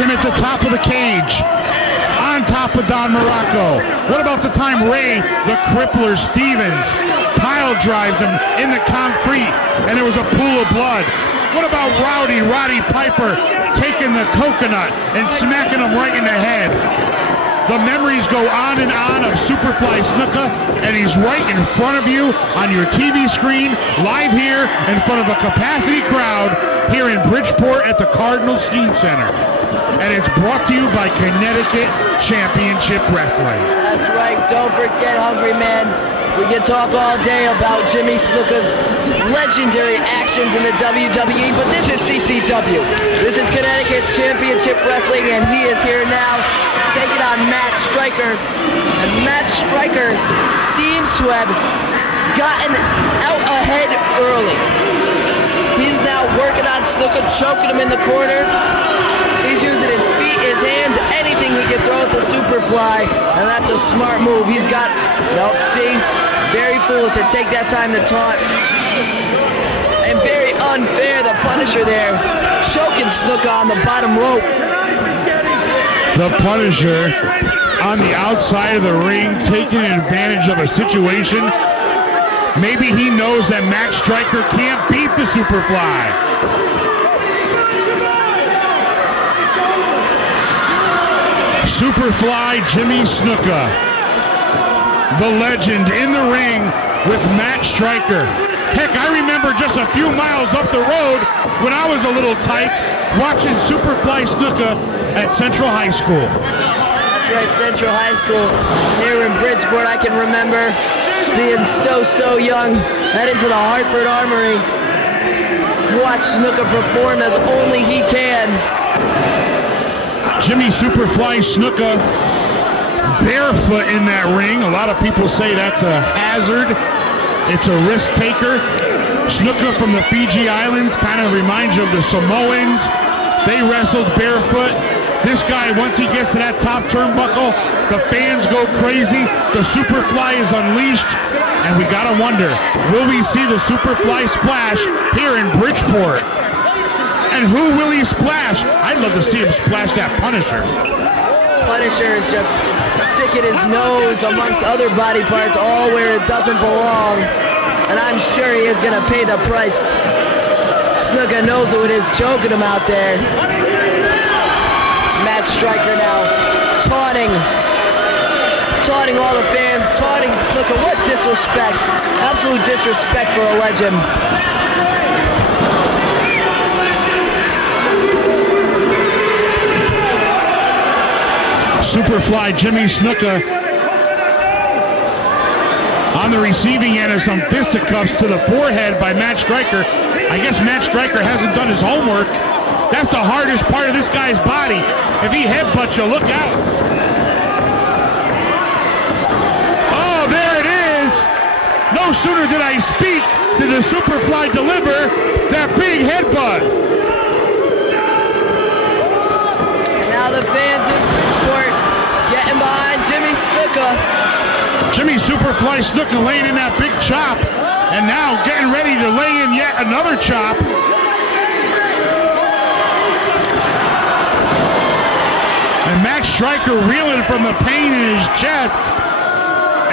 him at the top of the cage, on top of Don Morocco? What about the time Ray, the Crippler Stevens, pile drived him in the concrete and there was a pool of blood? What about Roddy Piper taking the coconut and smacking him right in the head? The memories go on and on of Superfly Snuka, and he's right in front of you on your TV screen, live here in front of a capacity crowd here in Bridgeport at the Cardinal Steam Center. And it's brought to you by Connecticut Championship Wrestling. That's right. Don't forget, Hungry Man. We can talk all day about Jimmy Snuka's legendary actions in the WWE, but this is CCW. This is Connecticut Championship Wrestling, and he is here now taking on Matt Striker. And Matt Striker seems to have gotten out ahead early. He's now working on Snuka, choking him in the corner. He's using his feet, his hands, anything he can throw at the Superfly, and that's a smart move. He's got, nope, see, very foolish to take that time to taunt. And very unfair, the Punisher there, choking Snuka on the bottom rope. The Punisher on the outside of the ring, taking advantage of a situation. Maybe he knows that Matt Striker can't beat the Superfly. Superfly Jimmy Snuka, the legend, in the ring with Matt Striker. Heck, I remember just a few miles up the road when I was a little tyke watching Superfly Snuka at Central High School. That's right, Central High School here in Bridgeport. I can remember being so young, heading to the Hartford Armory. Watch Snuka perform as only he can. Jimmy Superfly Snuka barefoot in that ring. A lot of people say that's a hazard. It's a risk taker. Snuka from the Fiji Islands kind of reminds you of the Samoans. They wrestled barefoot. This guy, once he gets to that top turnbuckle, the fans go crazy. The Superfly is unleashed. And we gotta wonder, will we see the Superfly splash here in Bridgeport? And who will he splash? I'd love to see him splash that Punisher. Punisher is just sticking his nose amongst other body parts all where it doesn't belong. And I'm sure he is gonna pay the price. Snuka knows who it is choking him out there. Matt Striker now taunting all the fans, taunting Snuka. What disrespect. Absolute disrespect for a legend. Superfly Jimmy Snuka on the receiving end of some fisticuffs to the forehead by Matt Striker. I guess Matt Striker hasn't done his homework. That's the hardest part of this guy's body. If he headbutts you, look out. Oh, there it is. No sooner did I speak did the Superfly deliver that big headbutt. Now the fans in Bridgeport getting behind Jimmy Snuka. Jimmy Superfly Snuka laying in that big chop, and now getting ready to lay in yet another chop. And Matt Striker reeling from the pain in his chest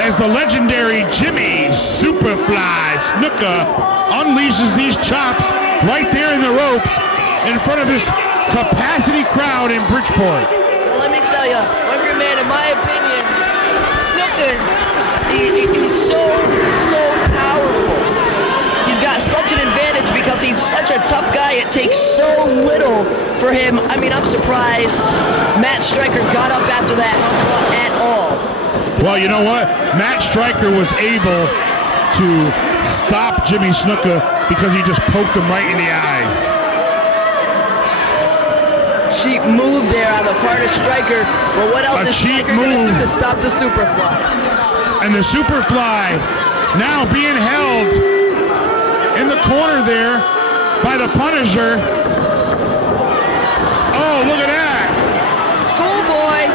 as the legendary Jimmy Superfly Snuka unleashes these chops right there in the ropes in front of this capacity crowd in Bridgeport. Well, let me tell you, Hungry Man, in my opinion, he's so powerful. He's got such an advantage because he's such a tough guy. It takes so little for him. I mean, I'm surprised Matt Striker got up after that at all. Well, you know what? Matt Striker was able to stop Jimmy Snuka because he just poked him right in the eyes. Cheap move there on the part of Striker. But what else is cheap Striker going to move do to stop the Superfly? And the Superfly now being held in the corner there by the Punisher. Oh, look at that. Schoolboy.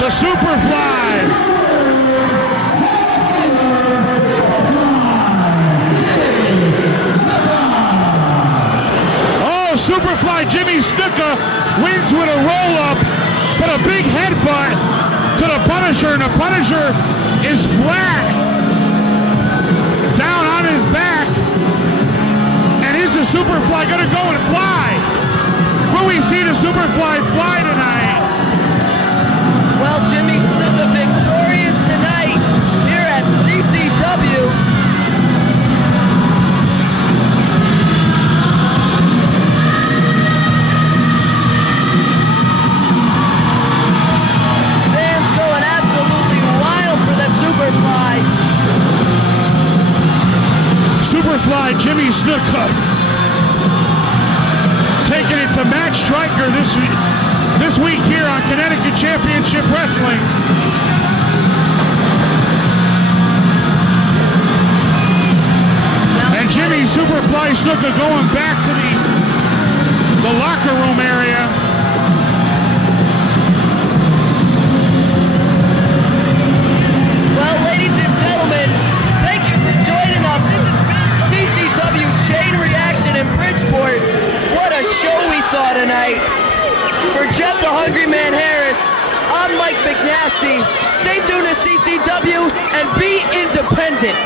The Superfly. Oh, Punisher, and the Punisher is flat down on his back. And is the Superfly going to go and fly? Will we see the Superfly fly tonight? Well, Jimmy Snuka victorious tonight here at CCW. Fans going absolutely wild for the Superfly. Superfly Jimmy Snuka taking it to Matt Stryker this week here on Connecticut Championship Wrestling. And Jimmy Superfly Snuka going back to the locker room area. Well, ladies and gentlemen, thank you for joining us. This has been CCW Chain Reaction in Bridgeport. What a show we saw tonight. For Jeff the Hungry Man Harris, I'm Mike McNasty. Stay tuned to CCW and be independent.